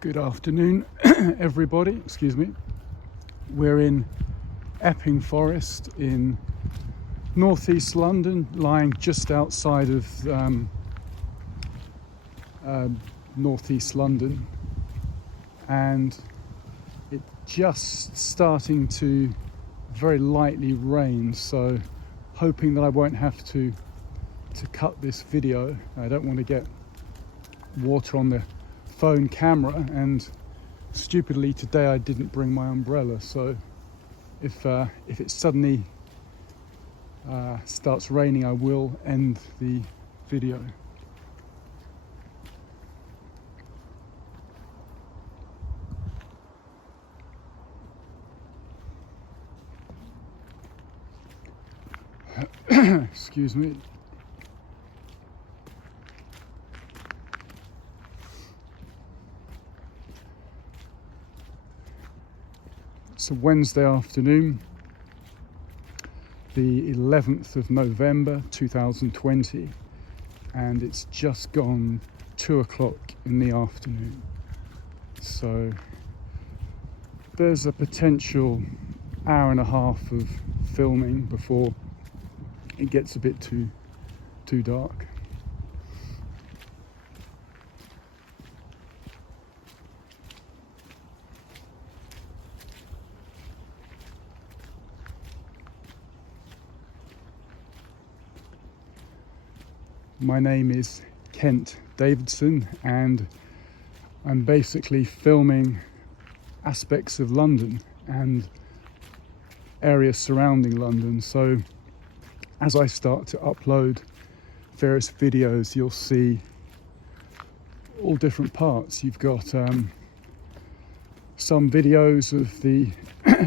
Good afternoon, everybody. Excuse me. We're in Epping Forest in northeast London, lying just outside of northeast London, and it's just starting to very lightly rain, so hoping that I won't have to cut this video. I don't want to get water on the phone camera, and stupidly today I didn't bring my umbrella, so if it suddenly starts raining, I will end the video. Excuse me. It's a Wednesday afternoon, the 11th of November 2020, and it's just gone 2 o'clock in the afternoon. So there's a potential hour and a half of filming before it gets a bit too dark. My name is Kent Davidson, and I'm basically filming aspects of London and areas surrounding London. So as I start to upload various videos, you'll see all different parts. You've got some videos of the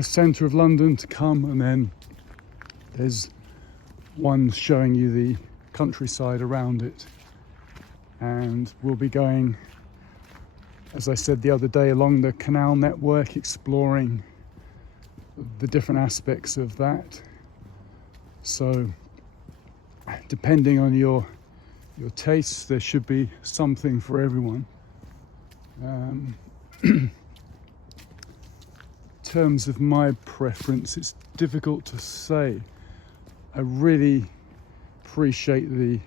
centre of London to come, and then there's one showing you the countryside around it. And we'll be going, as I said the other day, along the canal network, exploring the different aspects of that. So depending on your tastes, there should be something for everyone. In terms of my preference, it's difficult to say. I really appreciate the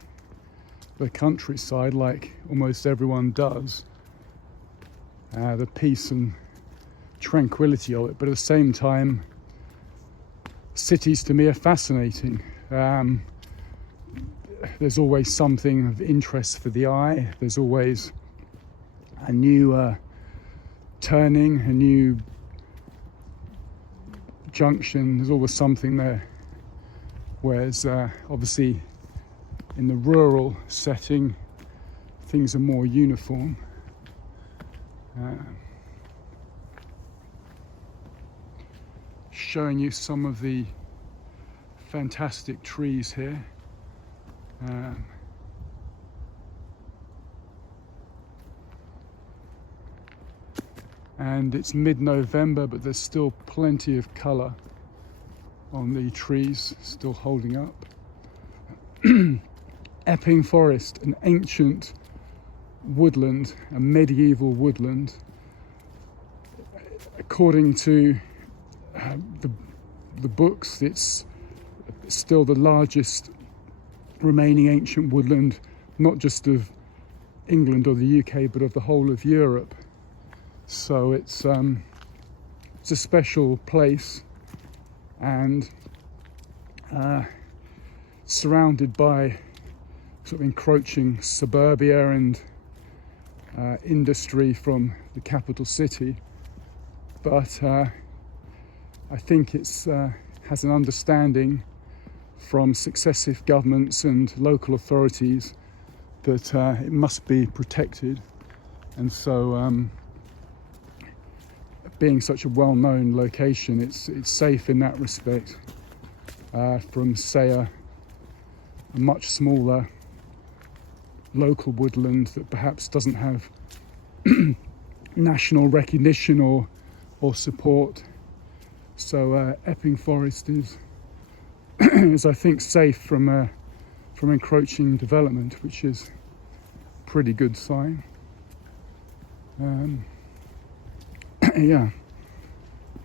countryside, like almost everyone does, the peace and tranquility of it, but at the same time, cities to me are fascinating. There's always something of interest for the eye. There's always a new turning, a new junction. There's always something there. Whereas obviously in the rural setting, things are more uniform. Showing you some of the fantastic trees here. And it's mid-November, but there's still plenty of colour on the trees, still holding up. Epping Forest, an ancient woodland, a medieval woodland. According to the books, it's still the largest remaining ancient woodland, not just of England or the UK, but of the whole of Europe. So it's a special place, and surrounded by sort of encroaching suburbia and industry from the capital city. But I think it's has an understanding from successive governments and local authorities that it must be protected, and so being such a well-known location, it's safe in that respect from, say, a much smaller local woodland that perhaps doesn't have national recognition or support. So Epping Forest is I think safe from encroaching development, which is pretty good sign. Yeah,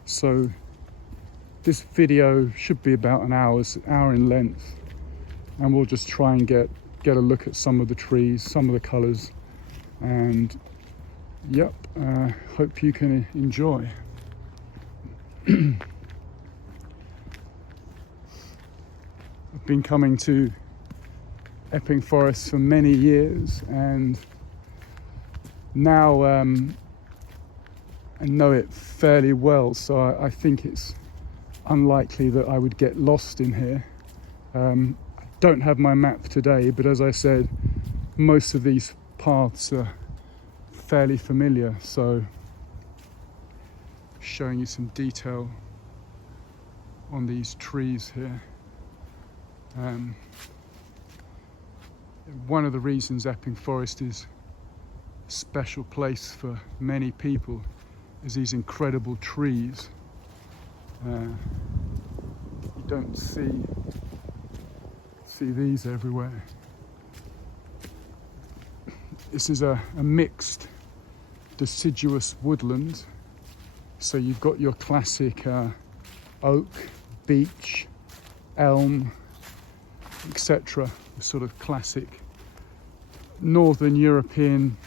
so this video should be about an hour in length, and we'll just try and get a look at some of the trees, some of the colours, and yep, hope you can enjoy. I've been coming to Epping Forest for many years, and now I know it fairly well, so I think it's unlikely that I would get lost in here. I don't have my map today, but as I said, most of these paths are fairly familiar, so showing you some detail on these trees here. One of the reasons Epping Forest is a special place for many people is these incredible trees. You don't see these everywhere. This is a mixed deciduous woodland, so you've got your classic oak, beech, elm, etc. The sort of classic northern European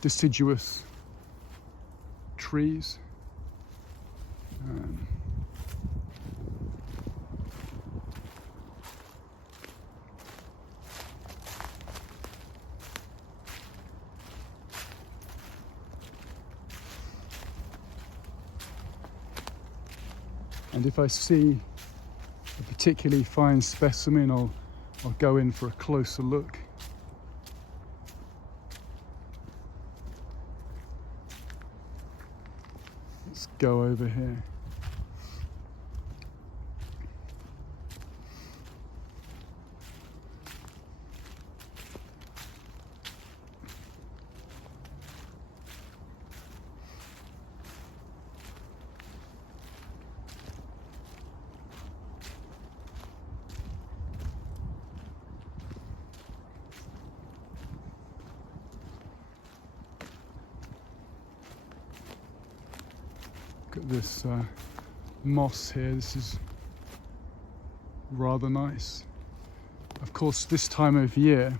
deciduous trees. And if I see a particularly fine specimen, I'll go in for a closer look. Let's go over here. Look at this moss here. This is rather nice. Of course, this time of year,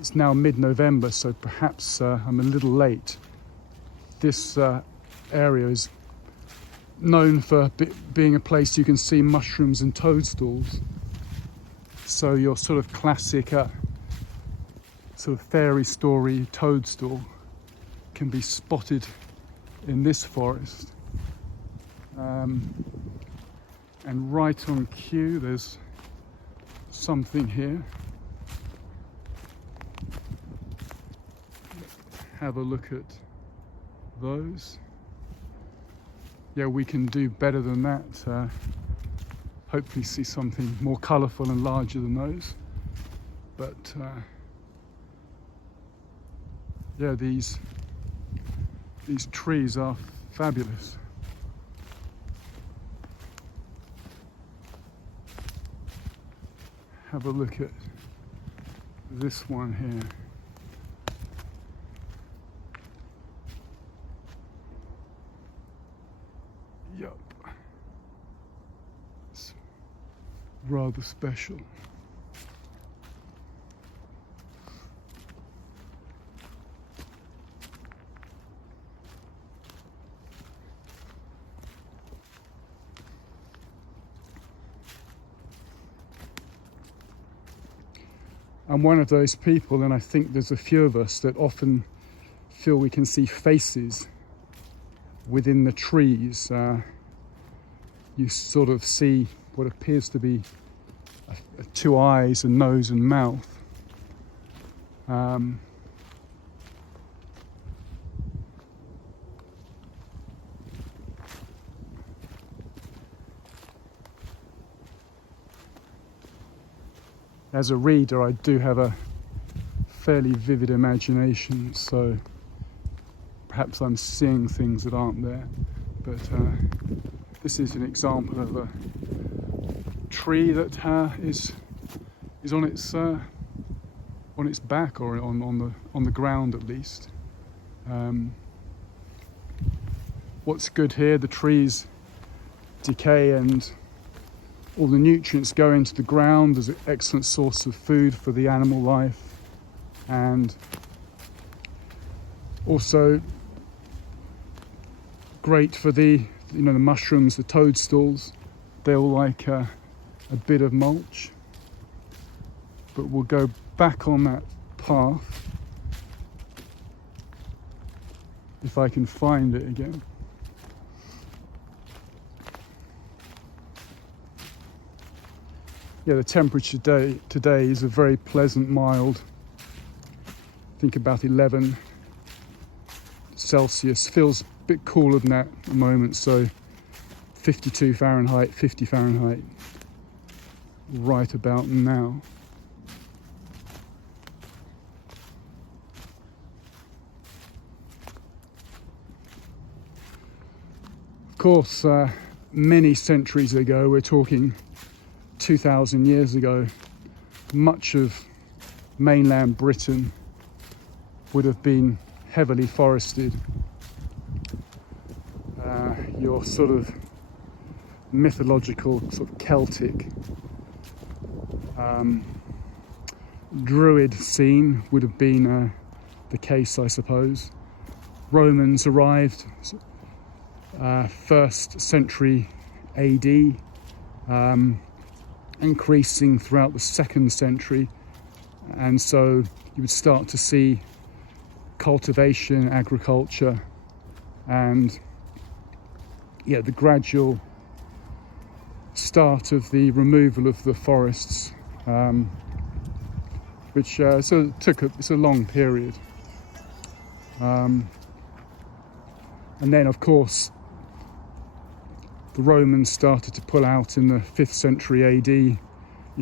it's now mid-November, so perhaps I'm a little late. This area is known for being a place you can see mushrooms and toadstools. So your sort of classic sort of fairy story toadstool can be spotted in this forest. And right on cue, there's something here. Have a look at those. Yeah, we can do better than that. Hopefully see something more colourful and larger than those. But yeah, these trees are fabulous. Have a look at this one here. Yup. It's rather special. I'm one of those people, and I think there's a few of us that often feel we can see faces within the trees. You sort of see what appears to be two eyes, a nose and mouth. As a reader, I do have a fairly vivid imagination, so perhaps I'm seeing things that aren't there. But this is an example of a tree that is is on its back, or on the ground at least. What's good here, the trees decay and all the nutrients go into the ground. There's an excellent source of food for the animal life, and also great for the mushrooms, the toadstools. They all like a bit of mulch. But we'll go back on that path if I can find it again. Yeah, the temperature today is a very pleasant, mild, I think about 11 Celsius. Feels a bit cooler than that at the moment, so 52 Fahrenheit, 50 Fahrenheit right about now. Of course, many centuries ago, we're talking 2,000 years ago, much of mainland Britain would have been heavily forested. Your sort of mythological, sort of Celtic Druid scene would have been the case, I suppose. Romans arrived 1st century AD, increasing throughout the 2nd century, and so you would start to see cultivation, agriculture, and the gradual start of the removal of the forests, which it's a long period, and then of course the Romans started to pull out in the 5th century AD. You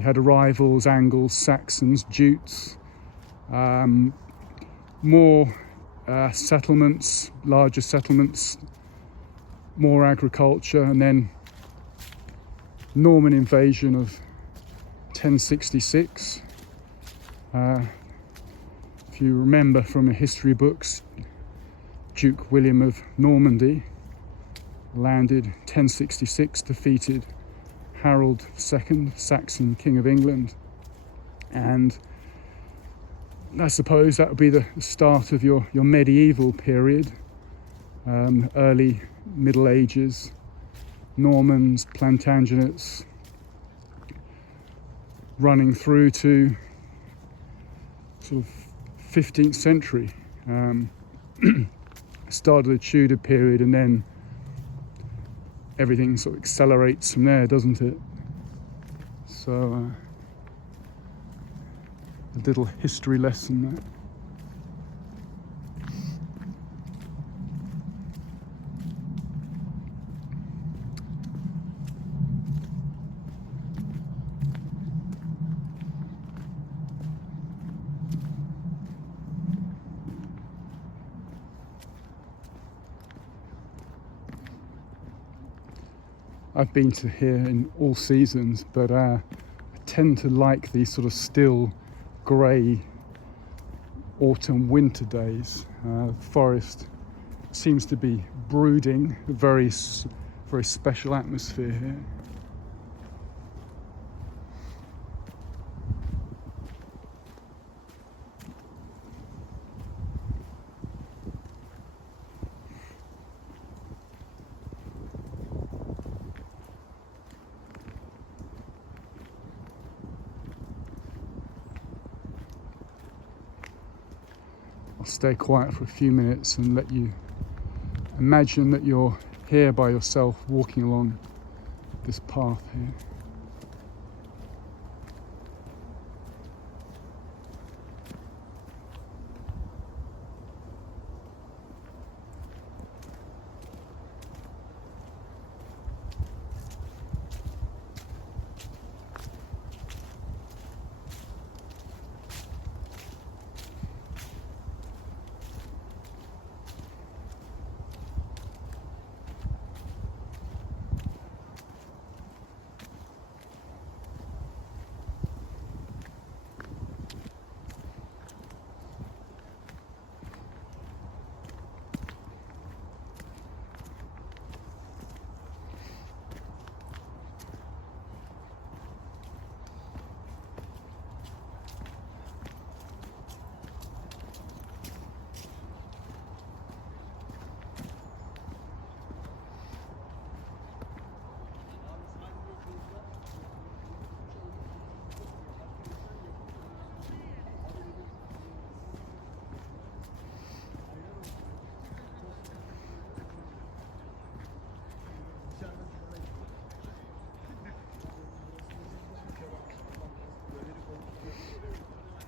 had arrivals, Angles, Saxons, Jutes, more settlements, larger settlements, more agriculture, and then Norman invasion of 1066. If you remember from the history books, Duke William of Normandy landed 1066, defeated Harold II, Saxon King of England, and I suppose that would be the start of your medieval period, early Middle Ages, Normans, Plantagenets, running through to sort of 15th century. Start of the Tudor period, and then everything sort of accelerates from there, doesn't it? So a little history lesson there. I've been to here in all seasons, but I tend to like these sort of still, grey autumn winter days. The forest seems to be brooding, a very special atmosphere here. Stay quiet for a few minutes and let you imagine that you're here by yourself, walking along this path here.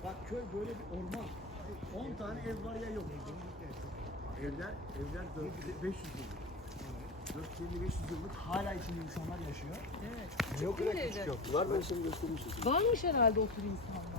Bak köy böyle bir orman. 10 tane ev var ya yok. Evler 500 yıllık. 450-500 yıllık hala içinde insanlar yaşıyor. Evet. Ne o kadar Değil küçük mi? yaptılar, ben seni göstermiştim. Varmış herhalde o tür insanlar.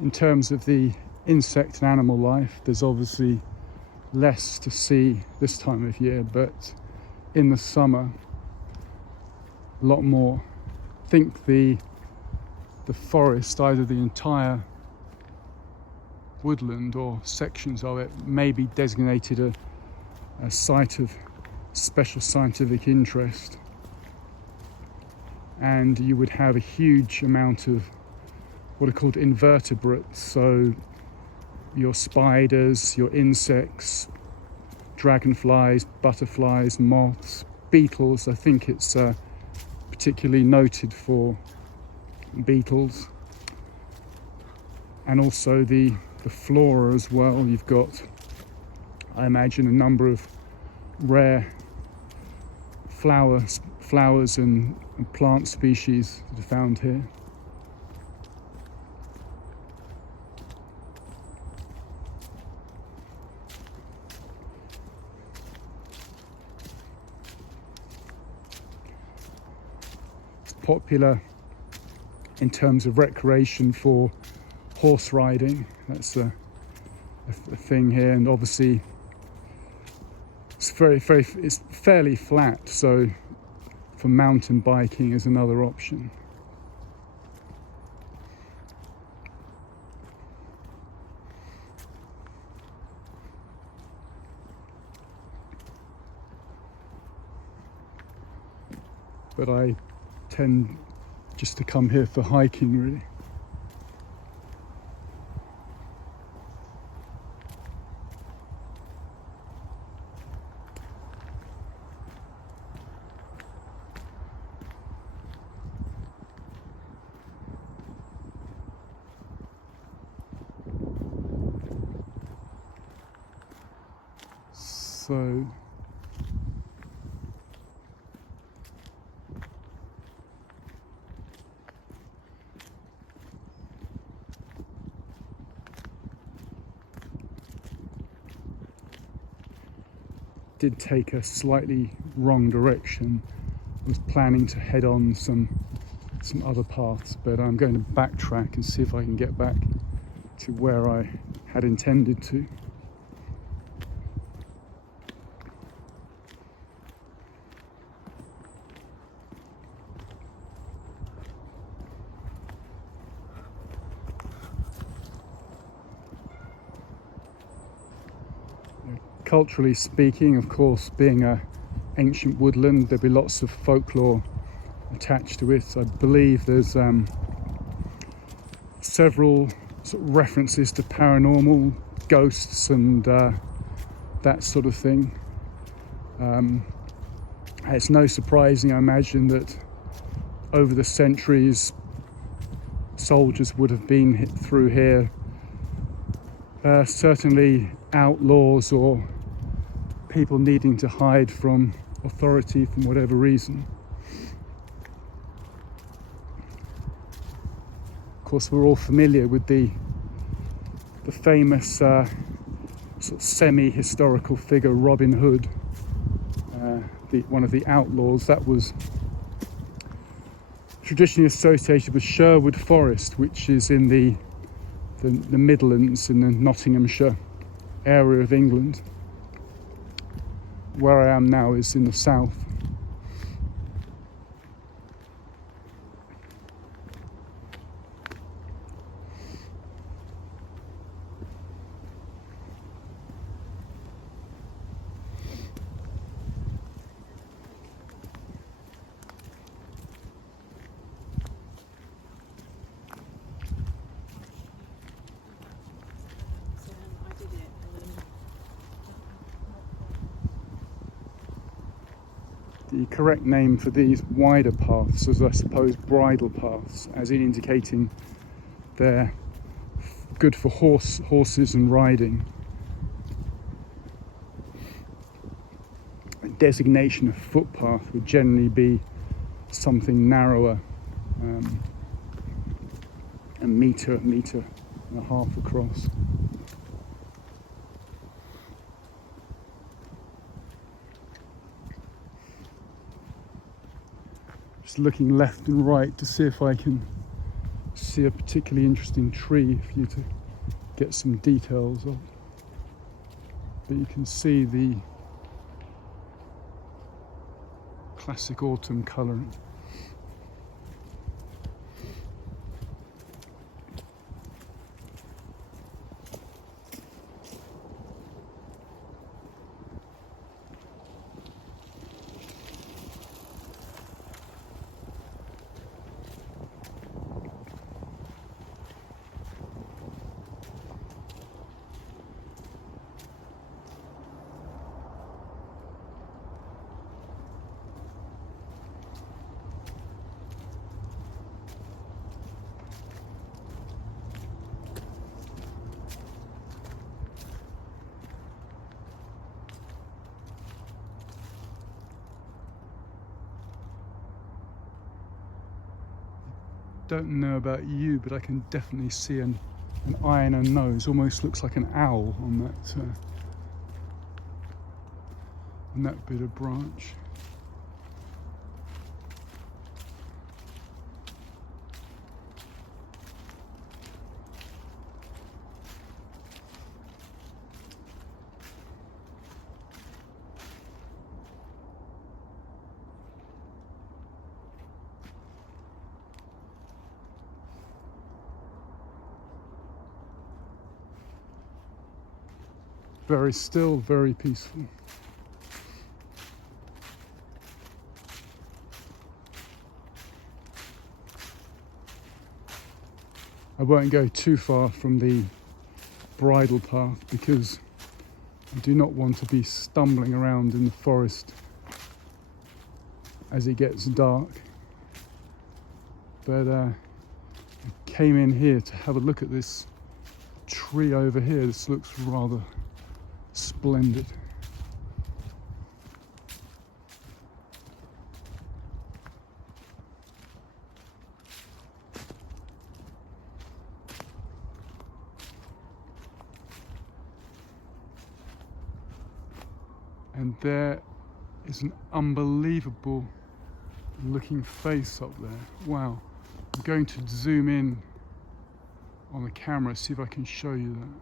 In terms of the insect and animal life, there's obviously less to see this time of year, but in the summer, a lot more. I think the forest, either the entire woodland or sections of it, may be designated a site of special scientific interest, and you would have a huge amount of what are called invertebrates, so your spiders, your insects, dragonflies, butterflies, moths, beetles. I think it's particularly noted for beetles, and also the flora as well. You've got, I imagine, a number of rare flowers and plant species that are found here. Popular in terms of recreation for horse riding. That's a thing here, and obviously it's it's fairly flat, so for mountain biking is another option. But I tend just to come here for hiking, really. So did take a slightly wrong direction. I was planning to head on some other paths, but I'm going to backtrack and see if I can get back to where I had intended to. Culturally speaking, of course, being a ancient woodland, there'll be lots of folklore attached to it. I believe there's several sort of references to paranormal, ghosts, and that sort of thing. It's no surprising, I imagine, that over the centuries soldiers would have been hit through here. Certainly outlaws or people needing to hide from authority from whatever reason. Of course, we're all familiar with the famous sort of semi-historical figure Robin Hood, one of the outlaws that was traditionally associated with Sherwood Forest, which is in the Midlands in the Nottinghamshire area of England. Where I am now is in the south. The correct name for these wider paths is, I suppose, bridle paths, as in indicating they're good for horses and riding. A designation of footpath would generally be something narrower, a metre and a half across. Just looking left and right to see if I can see a particularly interesting tree for you to get some details of. But you can see the classic autumn colouring. Don't know about you, but I can definitely see an eye and a nose. Almost looks like an owl on that bit of branch. Very still, very peaceful. I won't go too far from the bridle path because I do not want to be stumbling around in the forest as it gets dark. But I came in here to have a look at this tree over here. This looks rather splendid. And there is an unbelievable looking face up there. Wow. I'm going to zoom in on the camera, see if I can show you that.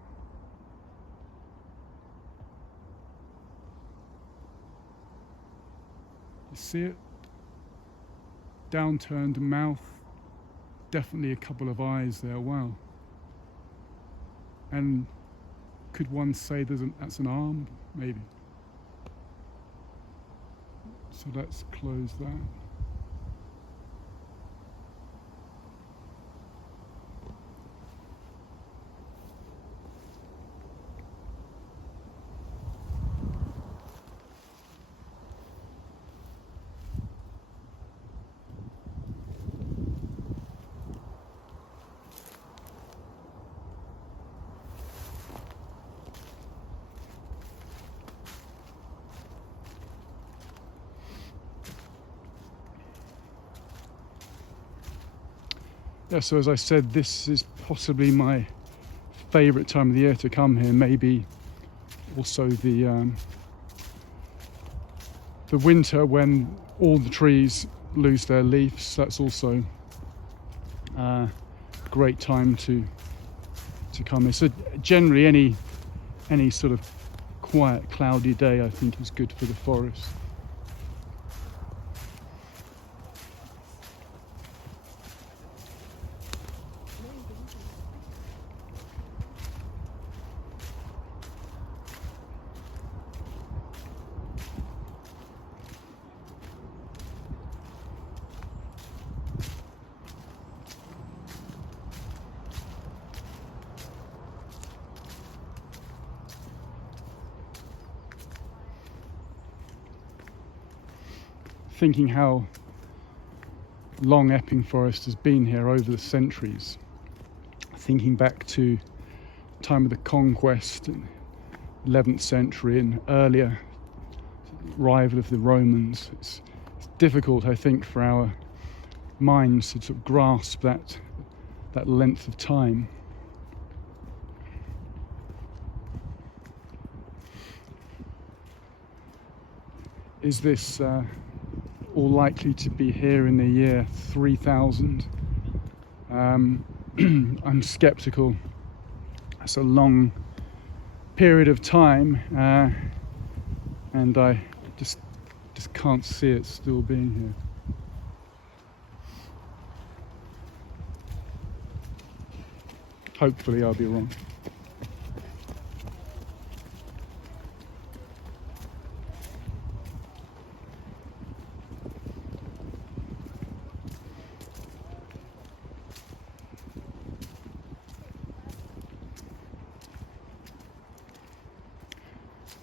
You see it? Downturned mouth, definitely a couple of eyes there. Wow. And could one say that's an arm? Maybe. So let's close that. Yeah, so as I said, this is possibly my favourite time of the year to come here. Maybe also the winter when all the trees lose their leaves. That's also a great time to come here. So generally any sort of quiet, cloudy day I think is good for the forest. Thinking how long Epping Forest has been here over the centuries, thinking back to time of the conquest, 11th century and earlier, arrival of the Romans. It's difficult, I think, for our minds to sort of grasp that length of time. Is this all likely to be here in the year 3000? I'm skeptical. It's a long period of time, and I just can't see it still being here. Hopefully I'll be wrong.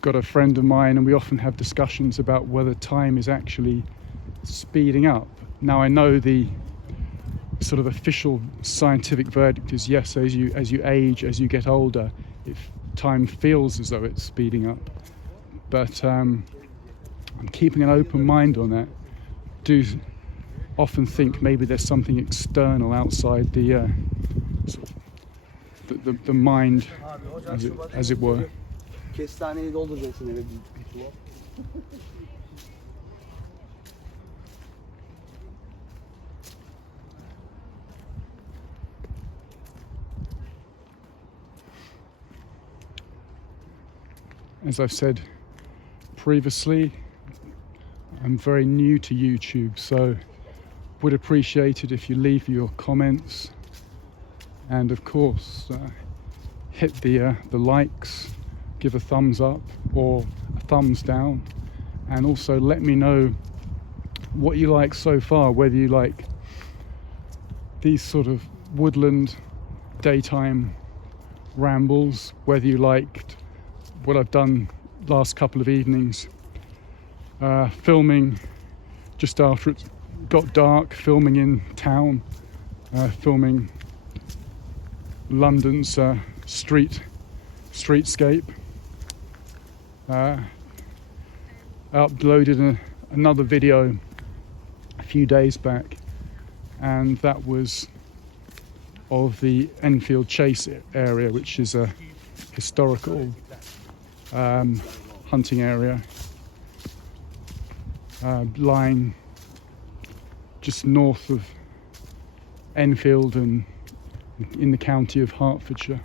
Got a friend of mine, and we often have discussions about whether time is actually speeding up. Now, I know the sort of official scientific verdict is yes, as you age, as you get older, if time feels as though it's speeding up. But I'm keeping an open mind on that. Do often think maybe there's something external outside the sort of the mind, as it were. Kestaneyi dolduracaksın eve bir çuval. As I've said previously, I'm very new to YouTube, so would appreciate it if you leave your comments, and of course hit the likes, give a thumbs up or a thumbs down, and also let me know what you like so far, whether you like these sort of woodland daytime rambles, whether you liked what I've done last couple of evenings, filming just after it got dark, filming in town, filming London's streetscape. I uploaded another video a few days back, and that was of the Enfield Chase area, which is a historical hunting area lying just north of Enfield and in the county of Hertfordshire.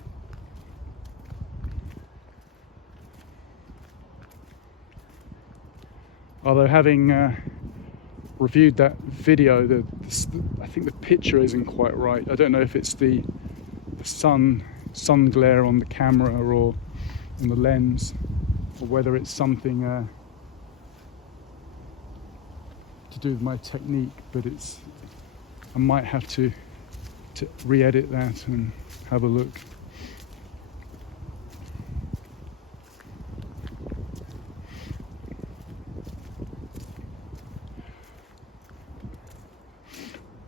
Although having reviewed that video, I think the picture isn't quite right. I don't know if it's the sun glare on the camera or on the lens, or whether it's something to do with my technique, but I might have to re-edit that and have a look.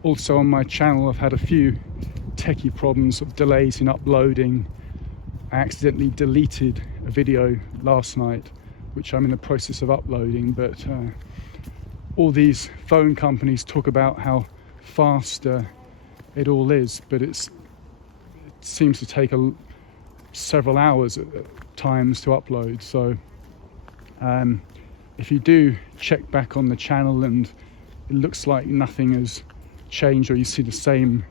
Also on my channel, I've had a few techie problems of delays in uploading. I accidentally deleted a video last night, which I'm in the process of uploading, but all these phone companies talk about how fast it all is, but it seems to take several hours at times to upload. So if you do check back on the channel and it looks like nothing has changed, or you see the same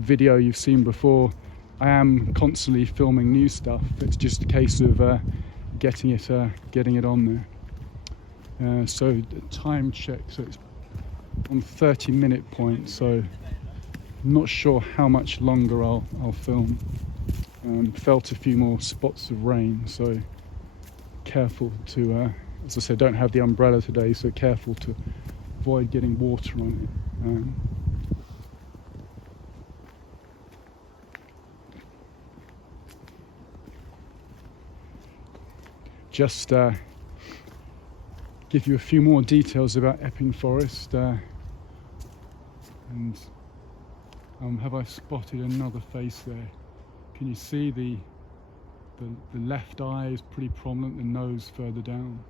video you've seen before, I am constantly filming new stuff. It's just a case of getting it on there. So the time check, so it's on 30-minute point, so I'm not sure how much longer I'll film. Felt a few more spots of rain, so careful to as I said, don't have the umbrella today, so careful to avoid getting water on it. Just give you a few more details about Epping Forest, and have I spotted another face there? Can you see the the left eye is pretty prominent, the nose further down.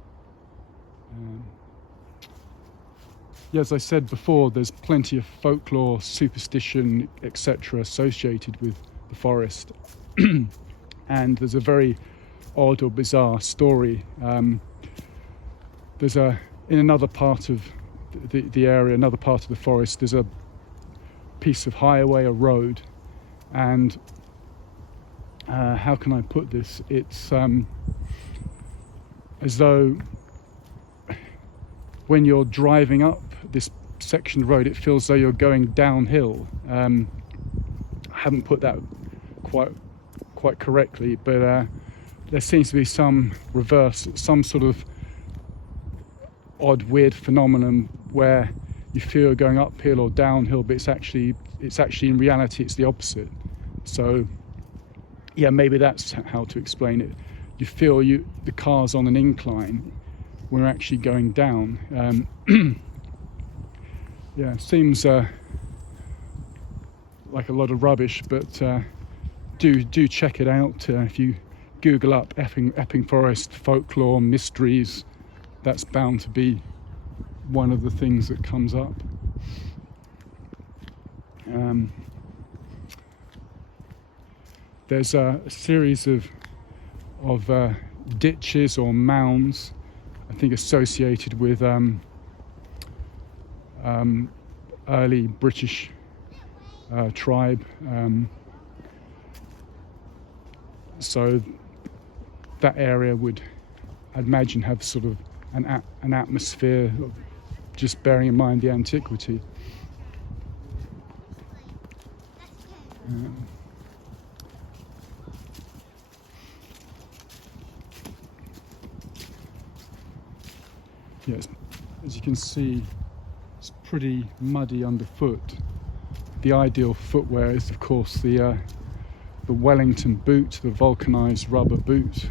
Yeah, as I said before, there's plenty of folklore, superstition, etc. associated with the forest. And there's a very odd or bizarre story. In another part of the area, another part of the forest, there's a piece of highway, a road, and how can I put this? It's as though when you're driving up this section of road, it feels as though you're going downhill. I haven't put that quite correctly, but there seems to be some reverse, some sort of odd, weird phenomenon where you feel you're going uphill or downhill, but it's actually in reality it's the opposite. So yeah, maybe that's how to explain it. You feel the car's on an incline, we're actually going down. Yeah, seems like a lot of rubbish, but do check it out. If you Google up Epping Forest folklore mysteries, that's bound to be one of the things that comes up. There's a series of ditches or mounds, I think associated with early British tribe. So that area would, I'd imagine, have sort of an atmosphere of just bearing in mind the antiquity. Yes, as you can see, it's pretty muddy underfoot. The ideal footwear is, of course, the Wellington boot, the vulcanized rubber boot,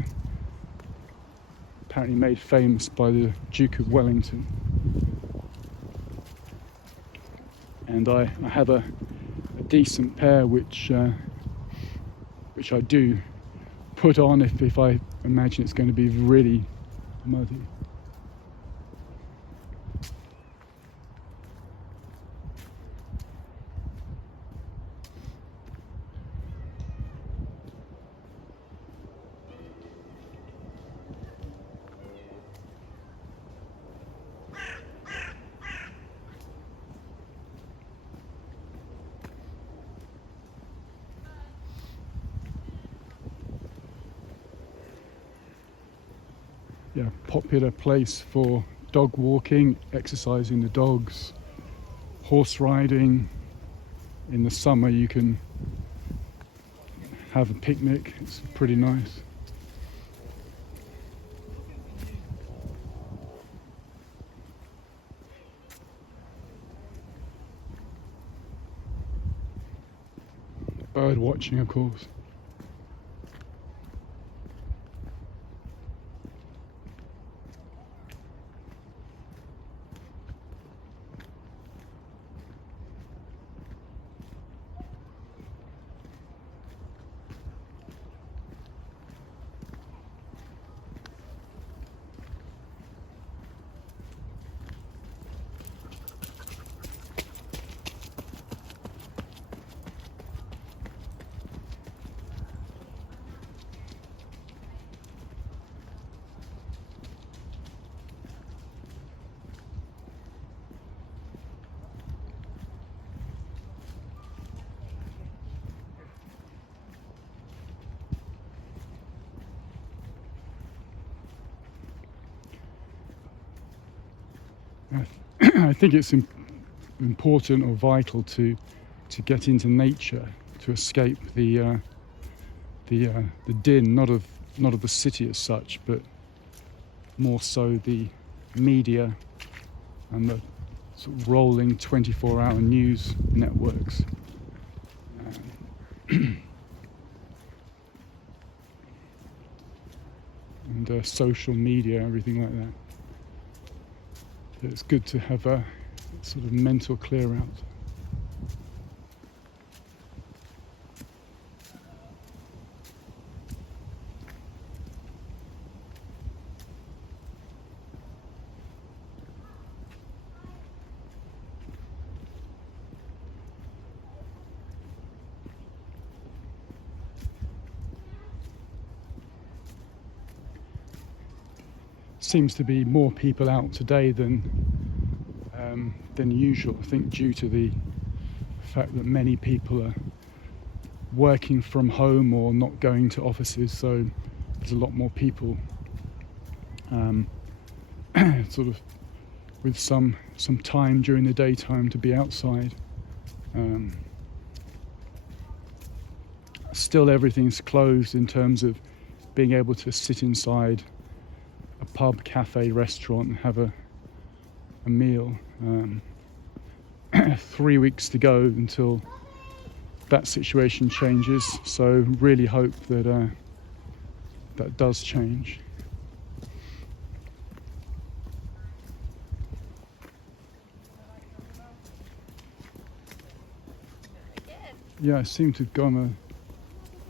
apparently made famous by the Duke of Wellington. And I have a decent pair which I do put on if I imagine it's going to be really muddy. Yeah, popular place for dog walking, exercising the dogs, horse riding. In the summer you can have a picnic, it's pretty nice. Bird watching, of course. I think it's important or vital to get into nature, to escape the din, not of the city as such, but more so the media and the sort of rolling 24-hour news networks. And social media, everything like that. It's good to have a sort of mental clear out. seems to be more people out today than usual. I think due to the fact that many people are working from home or not going to offices, so there's a lot more people sort of with some time during the daytime to be outside. Still everything's closed in terms of being able to sit inside a pub, cafe, restaurant and have a meal. 3 weeks to go until that situation changes, so really hope that that does change. Yeah, I seem to have gone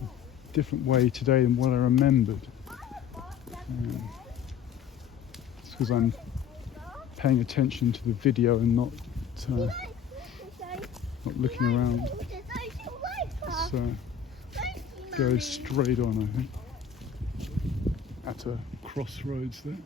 a different way today than what I remembered. It's because I'm paying attention to the video and not looking around. Let's go straight on, I think, at a crossroads there.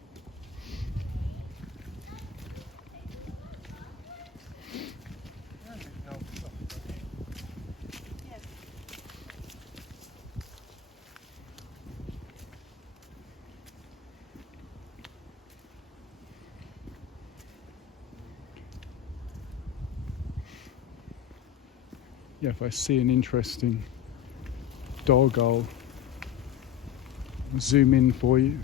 Yeah, if I see an interesting dog, I'll zoom in for you.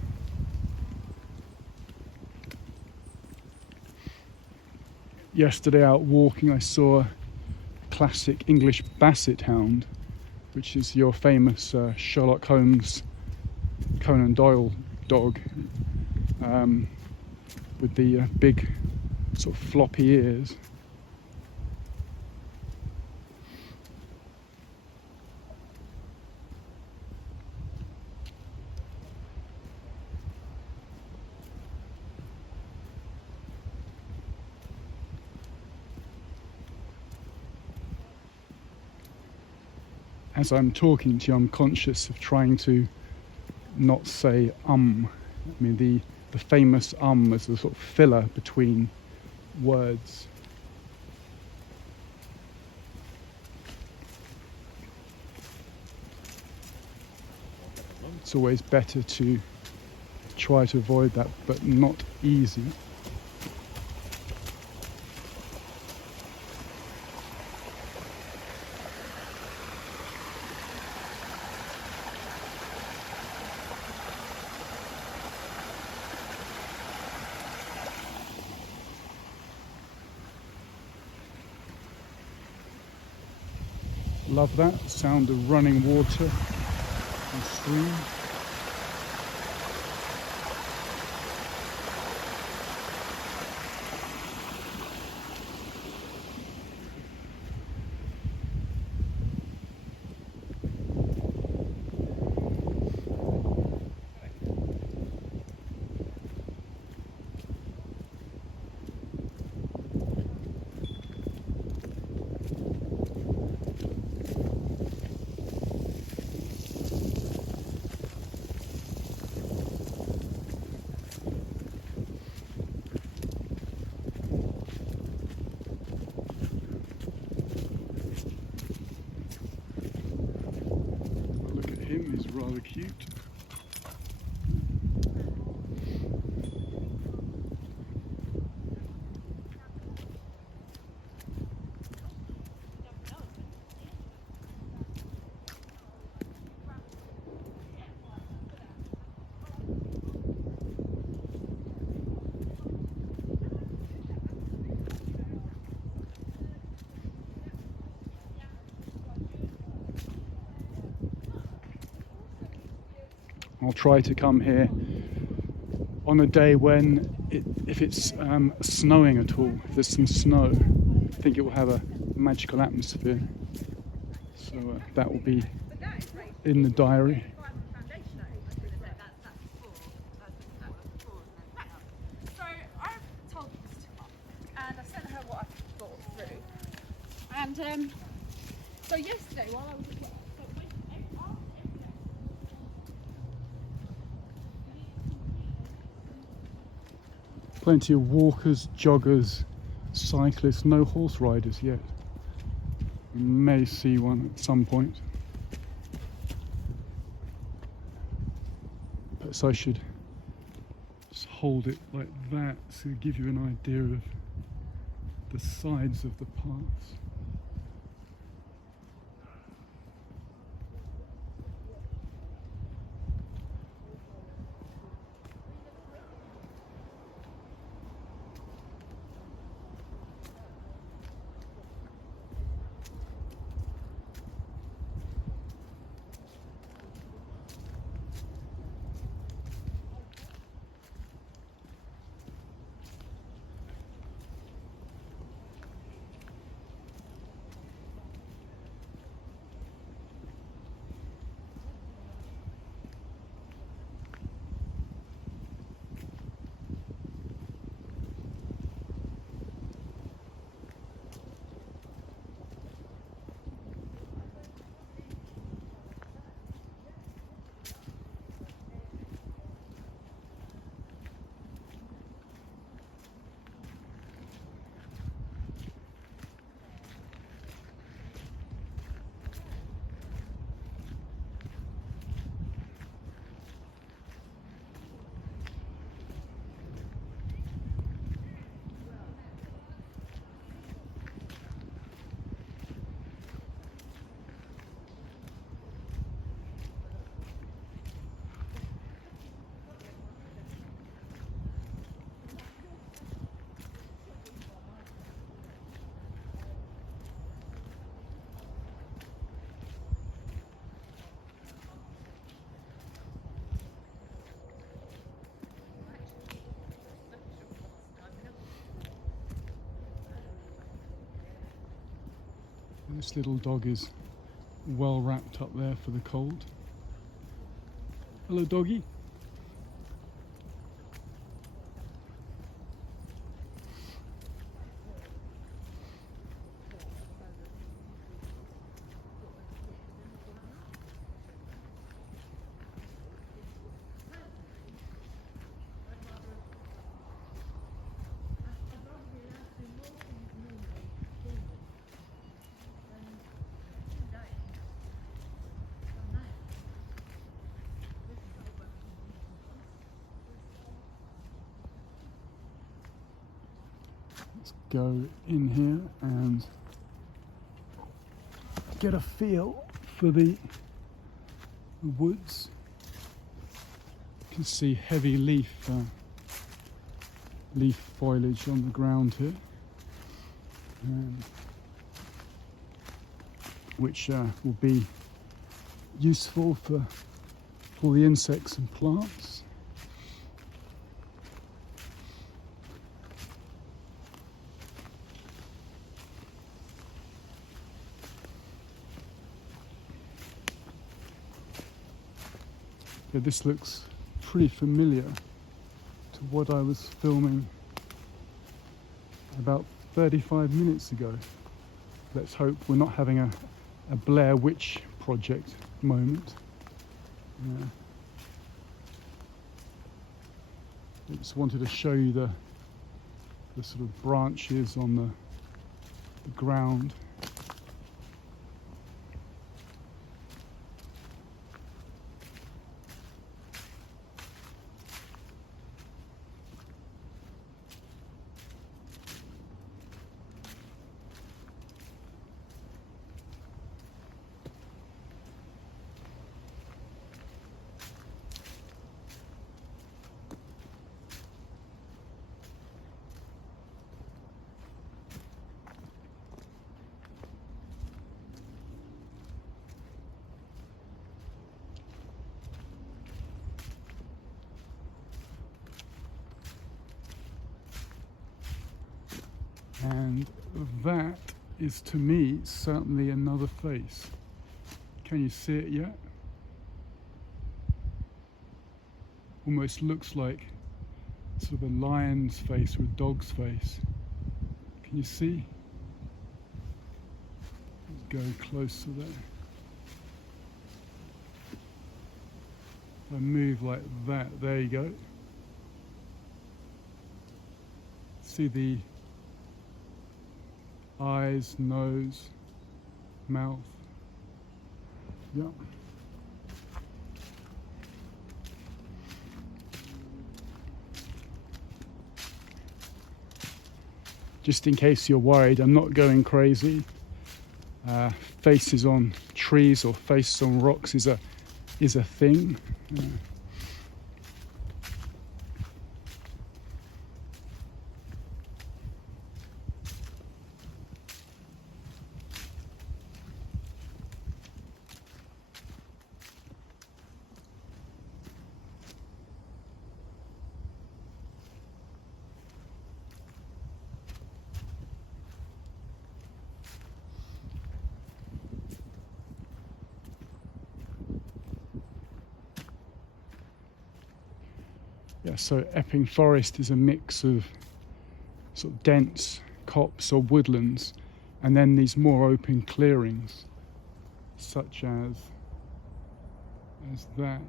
Yesterday out walking, I saw a classic English Basset hound, which is your famous Sherlock Holmes, Conan Doyle dog, with the big sort of floppy ears. As I'm talking to you, I'm conscious of trying to not say I mean, the famous is the sort of filler between words. It's always better to try to avoid that, but not easy. Love that sound of running water and stream. Is rather cute. I'll try to come here on a day when, if it's snowing at all, if there's some snow, I think it will have a magical atmosphere. So that will be in the diary. So I've told Liz to come, and I sent her what I thought through. And so yesterday, while I was at work, plenty of walkers, joggers, cyclists, no horse riders yet. We may see one at some point. Perhaps I should just hold it like that to give you an idea of the sides of the paths. This little dog is well wrapped up there for the cold. Hello, doggy. Let's go in here and get a feel for the woods. You can see heavy leaf foliage on the ground here, which will be useful for all the insects and plants. Yeah, this looks pretty familiar to what I was filming about 35 minutes ago. Let's hope we're not having a Blair Witch Project moment. Yeah. I just wanted to show you the sort of branches on the ground. And that is, to me, certainly another face. Can you see it yet? Almost looks like sort of a lion's face or a dog's face. Can you see? Let's go closer there. If I move like that, there you go. see the eyes, nose, mouth. Yep. Just in case you're worried, I'm not going crazy. Faces on trees or faces on rocks is a thing. Yeah, so Epping Forest is a mix of sort of dense copse or woodlands, and then these more open clearings, such as that.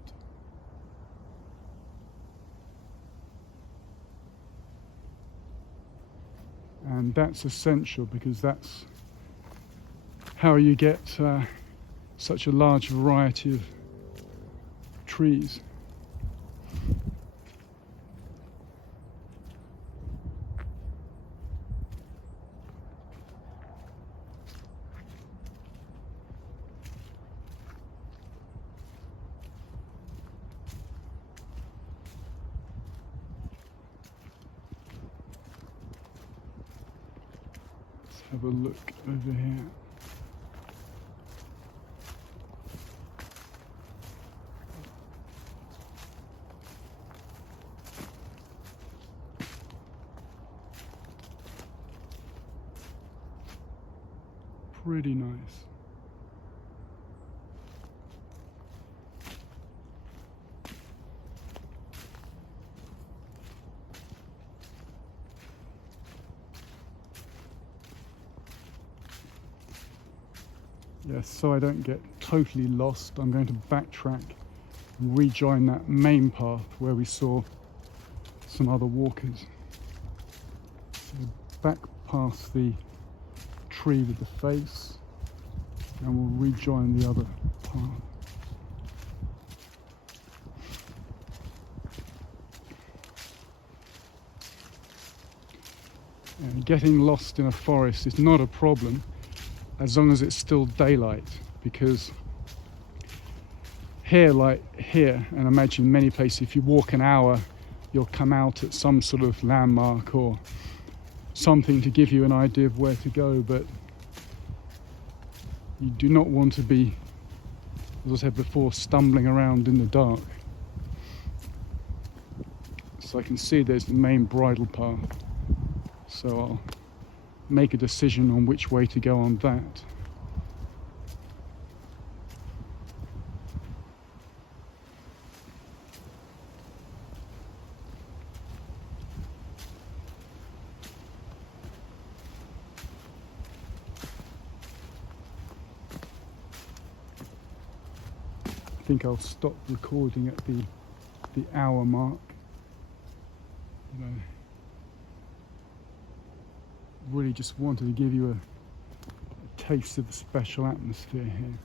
And that's essential because that's how you get such a large variety of trees. Have a look over here. Pretty nice. Yes, so I don't get totally lost, I'm going to backtrack and rejoin that main path where we saw some other walkers. So back past the tree with the face, and we'll rejoin the other path. And getting lost in a forest is not a problem as long as it's still daylight, because here, like here, and I imagine many places, if you walk an hour, you'll come out at some sort of landmark or something to give you an idea of where to go, but you do not want to be, as I said before, stumbling around in the dark. So I can see there's the main bridle path, so I'll make a decision on which way to go on that. I think I'll stop recording at the hour mark. You know, really just wanted to give you a taste of the special atmosphere here.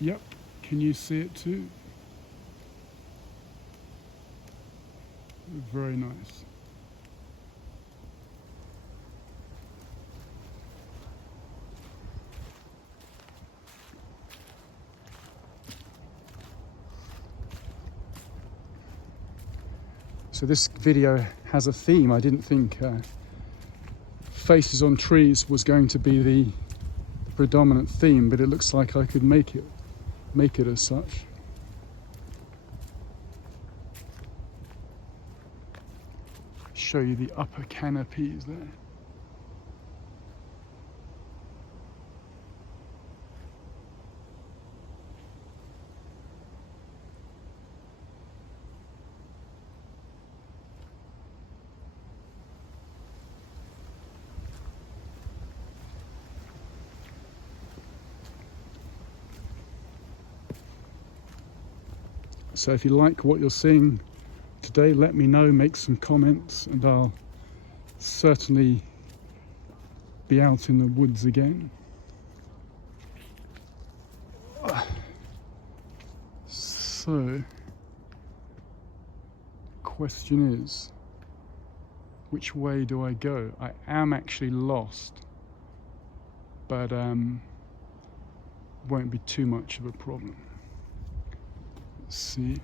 Yep, can you see it too? Very nice. So this video has a theme. I didn't think faces on trees was going to be the predominant theme, but it looks like I could make it as such. Show you the upper canopies there. So if you like what you're seeing today, let me know, make some comments, and I'll certainly be out in the woods again. So, question is, which way do I go? I am actually lost, but won't be too much of a problem. Let's see.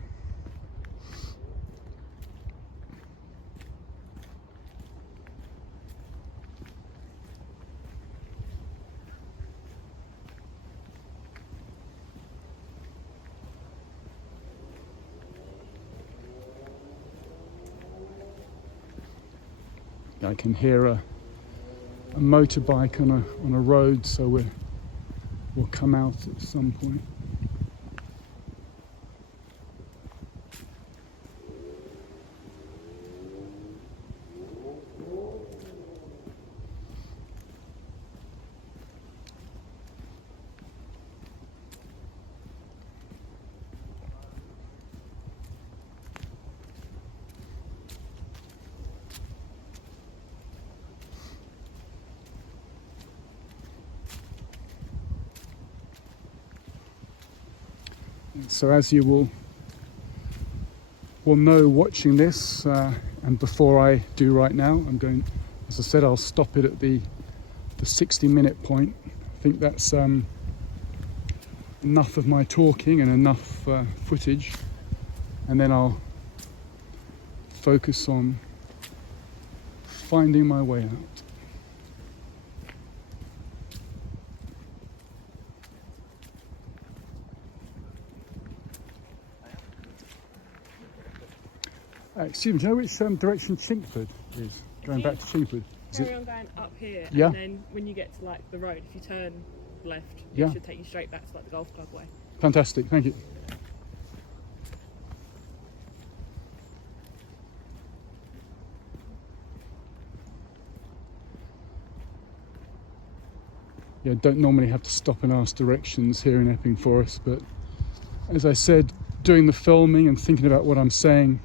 I can hear a motorbike on a road, so we'll come out at some point. So as you will know watching this, and before I do right now, I'm going, as I said, I'll stop it at the 60-minute point. I think that's enough of my talking and enough footage, and then I'll focus on finding my way out. Excuse me, do you know which direction Chingford is? Going back to Chingford? Carry on going up here, Yeah. and then when you get to like the road, if you turn left, Yeah. it should take you straight back to like the golf club way. Fantastic, thank you. Yeah, don't normally have to stop and ask directions here in Epping Forest, but as I said, doing the filming and thinking about what I'm saying,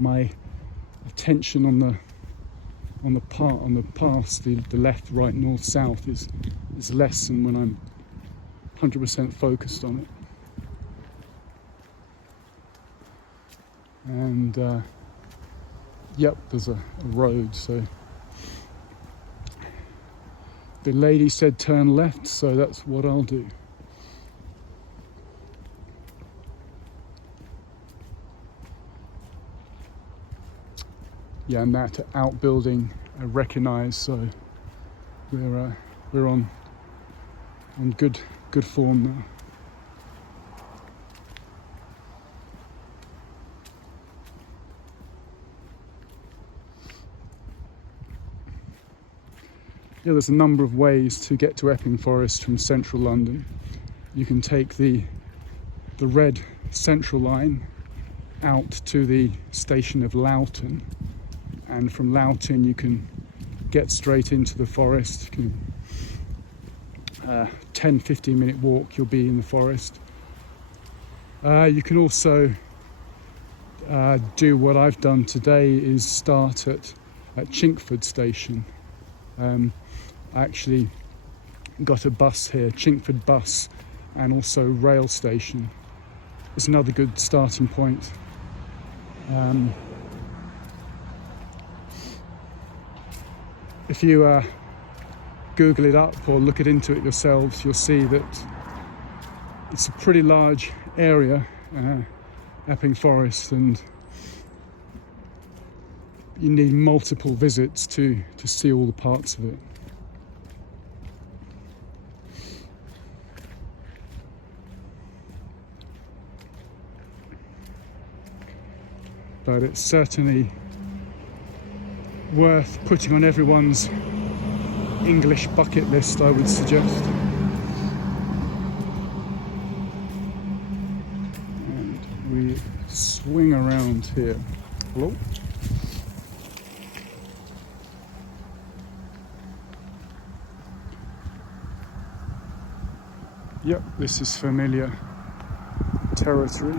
my attention on the paths, the left, right, north, south is less than when I'm 100% focused on it. And yep, there's a road, so the lady said turn left, so that's what I'll do. Yeah, and that outbuilding I recognise, so we're on good form now. Yeah, there's a number of ways to get to Epping Forest from central London. You can take the red central line out to the station of Loughton, and from Loughton you can get straight into the forest. 10-15 minute walk, you'll be in the forest. You can also do what I've done today, is start at Chingford station. I actually got a bus here, Chingford bus, and also rail station. It's another good starting point. If you Google it up or look into it yourselves, you'll see that it's a pretty large area, Epping Forest, and you need multiple visits to see all the parts of it. But it's certainly worth putting on everyone's English bucket list, I would suggest. And we swing around here. Hello? Yep, this is familiar territory.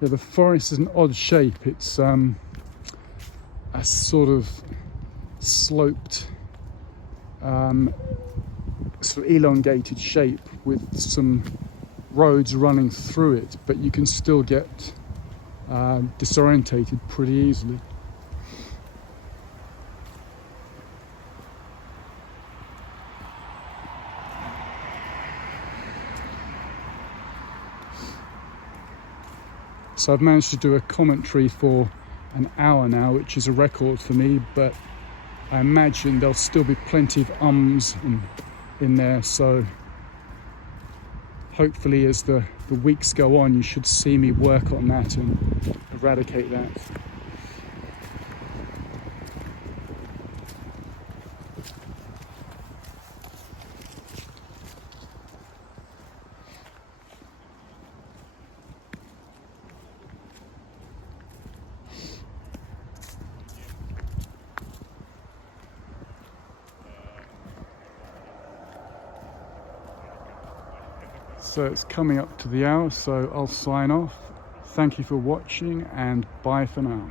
Yeah, the forest is an odd shape. It's a sort of sloped, sort of elongated shape with some roads running through it, but you can still get disorientated pretty easily. So I've managed to do a commentary for an hour now, which is a record for me, but I imagine there'll still be plenty of ums in there, so hopefully as the weeks go on you should see me work on that and eradicate that. So it's coming up to the hour, so I'll sign off. Thank you for watching and bye for now.